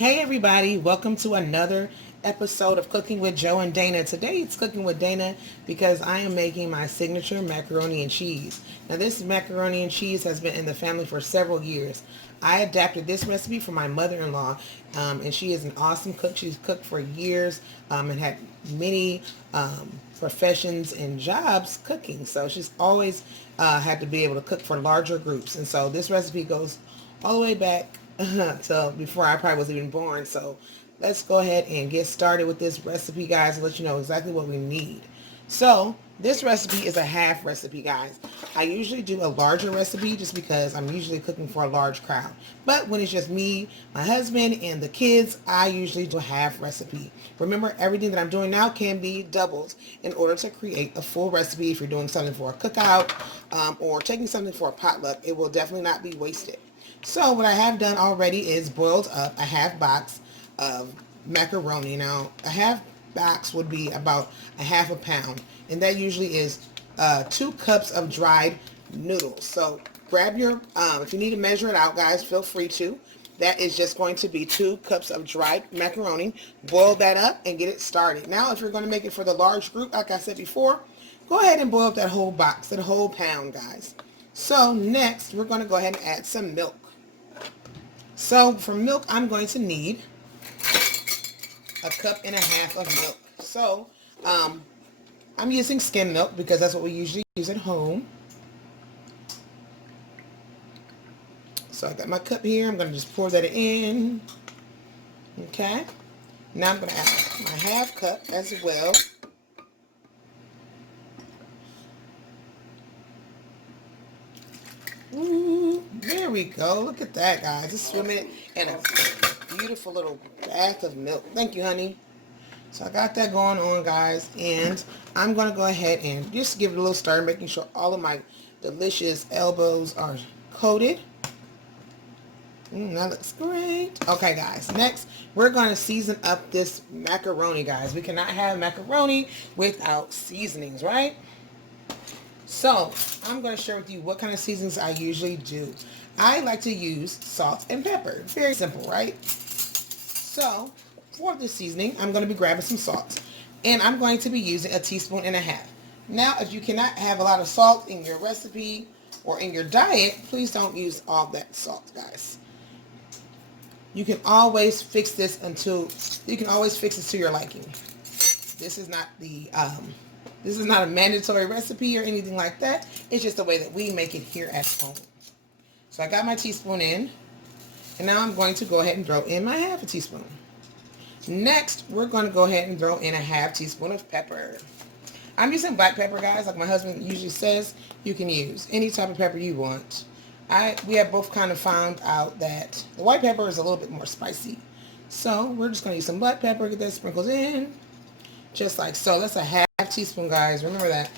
Hey everybody, welcome to another episode of Cooking with Joe and Dana. Today it's Cooking with Dana because I am making my signature macaroni and cheese. Now this macaroni and cheese has been in the family for several years. I adapted this recipe from my mother-in-law, and she is an awesome cook. She's cooked for years and had many professions and jobs cooking. So she's always had to be able to cook for larger groups. And so this recipe goes all the way back to before I probably was even born. So let's go ahead and get started with this recipe, guys, and let you know exactly what we need. So this recipe is a half recipe, guys. I usually do a larger recipe just because I'm usually cooking for a large crowd. But when it's just me, my husband, and the kids, I usually do a half recipe. Remember, everything that I'm doing now can be doubled in order to create a full recipe. If you're doing something for a cookout or taking something for a potluck, it will definitely not be wasted. So what I have done already is boiled up a half box of macaroni. Now, a half box would be about a half a pound, and that usually is 2 cups of dried noodles. So grab your, if you need to measure it out, guys, feel free to. That is just going to be 2 cups of dried macaroni. Boil that up and get it started. Now, if you're going to make it for the large group, like I said before, go ahead and boil up that whole box, that whole pound, guys. So next, we're going to go ahead and add some milk. So for milk, I'm going to need a cup and a half of milk. So I'm using skim milk because that's what we usually use at home. So I got my cup here. I'm going to just pour that in. Okay. Now I'm going to add my half cup as well. Ooh, there we go. Look at that, guys. It's swimming in a beautiful little bath of milk. Thank you, honey. So I got that going on, guys, and I'm going to go ahead and just give it a little stir, making sure all of my delicious elbows are coated. That looks great. Okay, guys, next we're going to season up this macaroni, guys. We cannot have macaroni without seasonings, right? So I'm going to share with you what kind of seasonings I usually do. I like to use salt and pepper. Very simple, right? So for this seasoning, I'm going to be grabbing some salt, and I'm going to be using a teaspoon and a half. Now, if you cannot have a lot of salt in your recipe or in your diet, please don't use all that salt, guys. You can always fix this to your liking. This is not a mandatory recipe or anything like that. It's just the way that we make it here at home. So I got my teaspoon in, and now I'm going to go ahead and throw in my half a teaspoon. Next, we're going to go ahead and throw in a half teaspoon of pepper. I'm using black pepper, guys. Like my husband usually says, you can use any type of pepper you want. We have both kind of found out that the white pepper is a little bit more spicy. So we're just going to use some black pepper, get that sprinkled in, just like so. That's a half teaspoon, guys. Remember that.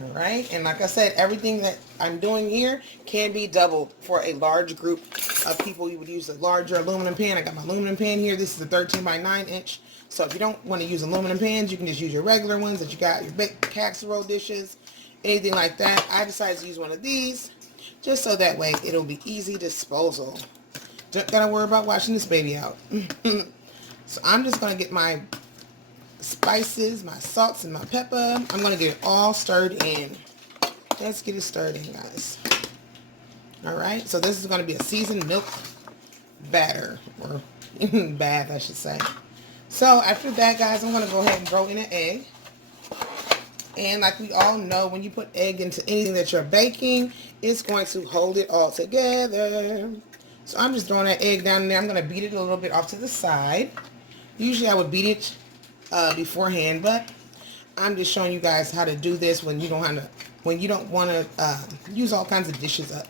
All right, and like I said, everything that I'm doing here can be doubled for a large group of people. You would use a larger aluminum pan. I got my aluminum pan here. This is a 13 by 9 inch. So if you don't want to use aluminum pans, you can just use your regular ones that you got, your baked casserole dishes, anything like that. I decided to use one of these just so that way it'll be easy disposal. Don't gotta worry about washing this baby out. So I'm just going to get my spices, my salts, and my pepper. I'm going to get it all stirred in. Let's get it stirred in, guys. Alright, so this is going to be a seasoned milk batter, or bath, I should say. So after that, guys, I'm going to go ahead and throw in an egg. And like we all know, when you put egg into anything that you're baking, it's going to hold it all together. So I'm just throwing that egg down there. I'm going to beat it a little bit off to the side. Usually I would beat it beforehand, but I'm just showing you guys how to do this when you don't want to use all kinds of dishes up.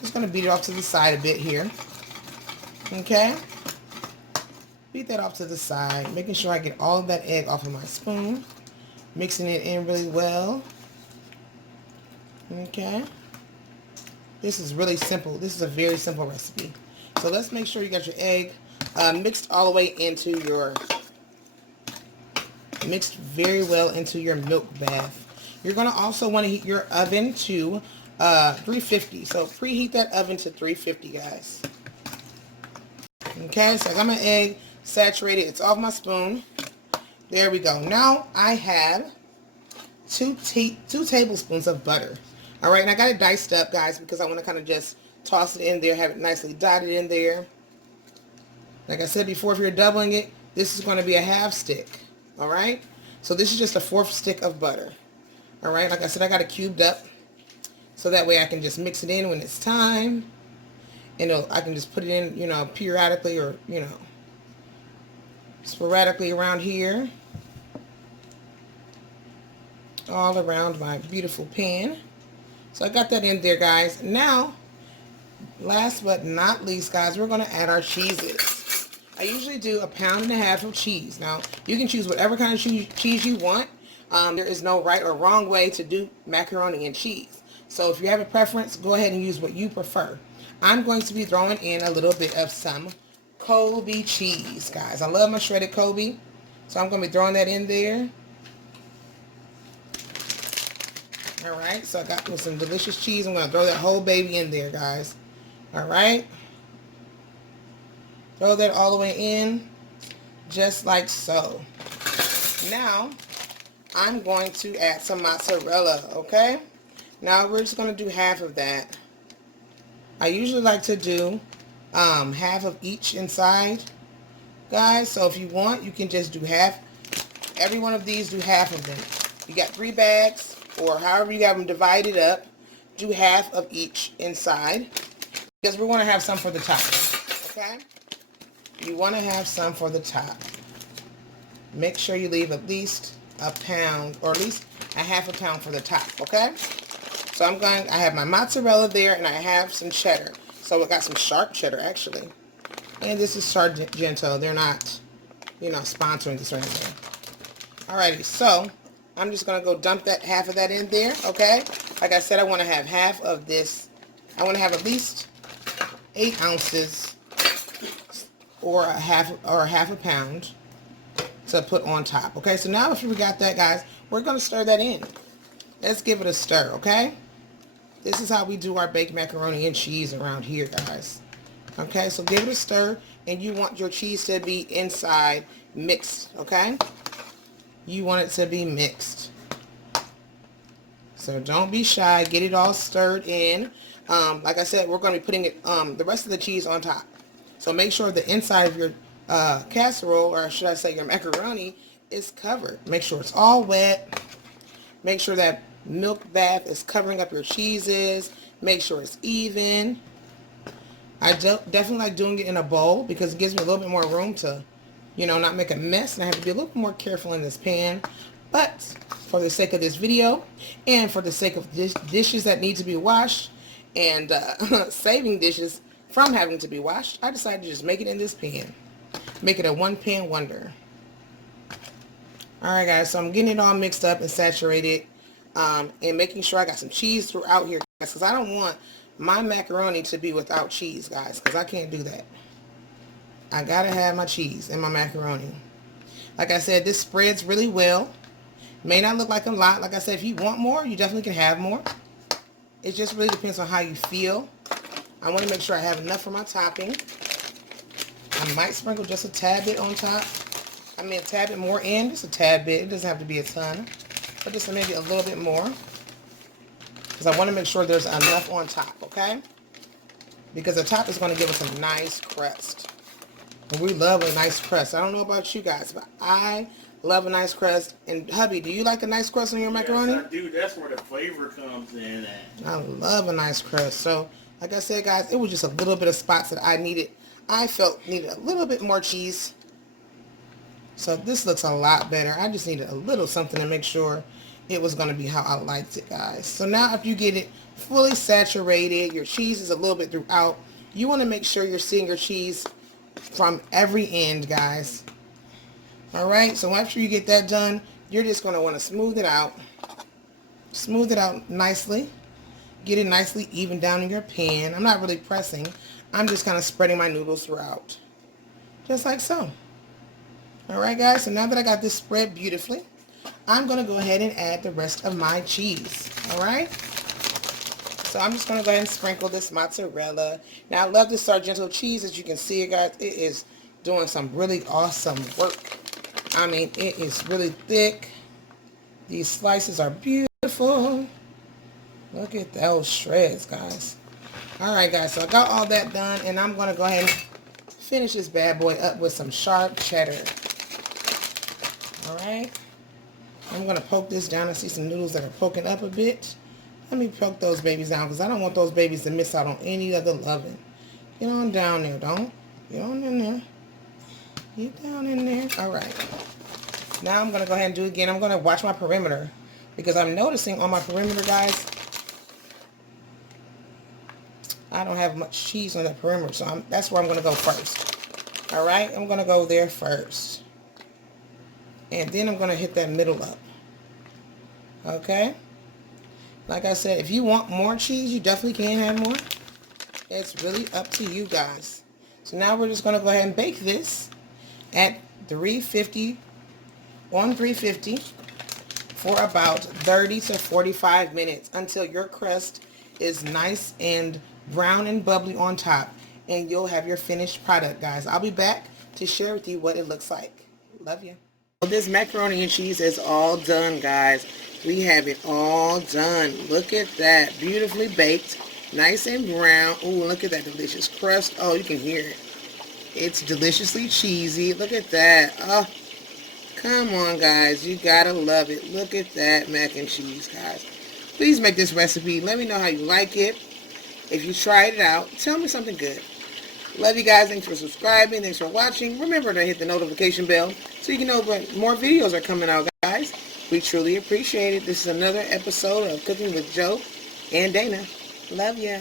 Just going to beat it off to the side a bit here. Okay? Beat that off to the side, making sure I get all of that egg off of my spoon. Mixing it in really well. Okay? This is really simple. This is a very simple recipe. So let's make sure you got your egg mixed all the way into your, mixed very well into your milk bath. You're going to also want to heat your oven to 350. So preheat that oven to 350, guys. Okay, so I got my egg saturated. It's off my spoon. There we go. Now I have two tablespoons of butter. All right, and I got it diced up, guys, because I want to kind of just toss it in there, have it nicely dotted in there. Like I said before, if you're doubling it, this is going to be a half stick. All right, so this is just a fourth stick of butter. All right, like I said, I got it cubed up, so that way I can just mix it in when it's time. And I can just put it in, you know, periodically or, you know, sporadically around here. All around my beautiful pan. So I got that in there, guys. Now, last but not least, guys, we're going to add our cheeses. I usually do 1.5 pounds of cheese. Now, you can choose whatever kind of cheese you want. There is no right or wrong way to do macaroni and cheese. So if you have a preference, go ahead and use what you prefer. I'm going to be throwing in a little bit of some Colby cheese, guys. I love my shredded Colby, so I'm going to be throwing that in there. All right, so I got some delicious cheese. I'm going to throw that whole baby in there, guys. All right. Throw that all the way in, just like so. Now, I'm going to add some mozzarella, okay? Now, we're just going to do half of that. I usually like to do half of each inside, guys. So if you want, you can just do half. Every one of these, do half of them. You got 3 bags, or however you got them divided up, do half of each inside, because we want to have some for the top, okay? You want to have some for the top. Make sure you leave at least 1 pound, or at least a half a pound for the top, okay? So I have my mozzarella there, and I have some cheddar. So I got some sharp cheddar, actually. And this is Sargento. They're not, you know, sponsoring this or anything. Alrighty, so I'm just going to go dump that half of that in there, okay? Like I said, I want to have half of this. I want to have at least 8 ounces or a half a pound to put on top, okay? So now after we got that, guys, we're going to stir that in. Let's give it a stir, okay? This is how we do our baked macaroni and cheese around here, guys. Okay, so give it a stir, and you want your cheese to be inside mixed, okay? You want it to be mixed. So don't be shy. Get it all stirred in. Like I said, we're going to be putting it the rest of the cheese on top. So make sure the inside of your casserole, or should I say your macaroni, is covered. Make sure it's all wet. Make sure that milk bath is covering up your cheeses. Make sure it's even. I definitely like doing it in a bowl because it gives me a little bit more room to, you know, not make a mess. And I have to be a little bit more careful in this pan. But for the sake of this video and for the sake of dishes that need to be washed and saving dishes from having to be washed, I decided to just make it in this pan. Make it a one-pan wonder. Alright, guys, so I'm getting it all mixed up and saturated. And making sure I got some cheese throughout here, guys, because I don't want my macaroni to be without cheese, guys, because I can't do that. I gotta have my cheese in my macaroni. Like I said, this spreads really well. May not look like a lot. Like I said, if you want more, you definitely can have more. It just really depends on how you feel. I want to make sure I have enough for my topping. I might sprinkle just a tad bit on top. I mean, a tad bit more in, just a tad bit. It doesn't have to be a ton. But just maybe a little bit more, because I want to make sure there's enough on top, okay? Because the top is going to give us a nice crust. And we love a nice crust. I don't know about you guys, but I love a nice crust. And hubby, do you like a nice crust on your macaroni? Yes, I do. That's where the flavor comes in at. I love a nice crust. So, like I said, guys, it was just a little bit of spots that I felt needed a little bit more cheese. So this looks a lot better. I just needed a little something to make sure it was going to be how I liked it, guys. So now after you get it fully saturated, your cheese is a little bit throughout, you want to make sure you're seeing your cheese from every end, guys. Alright, so after you get that done, you're just going to want to smooth it out. Smooth it out nicely. Get it nicely even down in your pan. I'm not really pressing. I'm just kind of spreading my noodles throughout. Just like so. Alright, guys, so now that I got this spread beautifully, I'm going to go ahead and add the rest of my cheese. Alright? So I'm just going to go ahead and sprinkle this mozzarella. Now I love this Sargento cheese. As you can see, guys, it is doing some really awesome work. I mean, it is really thick. These slices are beautiful. Look at those shreds, guys. Alright, guys, so I got all that done, and I'm going to go ahead and finish this bad boy up with some sharp cheddar. Alright. I'm going to poke this down. I see some noodles that are poking up a bit. Let me poke those babies down because I don't want those babies to miss out on any of the loving. Get on down there, don't. Get on in there. Get down in there. Alright. Now I'm going to go ahead and do it again. I'm going to watch my perimeter because I'm noticing on my perimeter, guys, I don't have much cheese on that perimeter, so that's where I'm going to go first. Alright, I'm going to go there first. And then I'm going to hit that middle up. Okay? Like I said, if you want more cheese, you definitely can have more. It's really up to you guys. So now we're just going to go ahead and bake this at 350, on 350 for about 30 to 45 minutes until your crust is nice and brown and bubbly on top, and you'll have your finished product, guys. I'll be back to share with you what it looks like. Love you. This macaroni and cheese is all done, guys. We have it all done. Look at that. Beautifully baked. Nice and brown. Oh, look at that delicious crust. Oh, you can hear it. It's deliciously cheesy. Look at that. Oh, come on, guys. You gotta love it. Look at that mac and cheese, guys. Please make this recipe. Let me know how you like it. If you tried it out, tell me something good. Love you guys. Thanks for subscribing. Thanks for watching. Remember to hit the notification bell so you can know when more videos are coming out, guys. We truly appreciate it. This is another episode of Cooking with Joe and Dana. Love ya.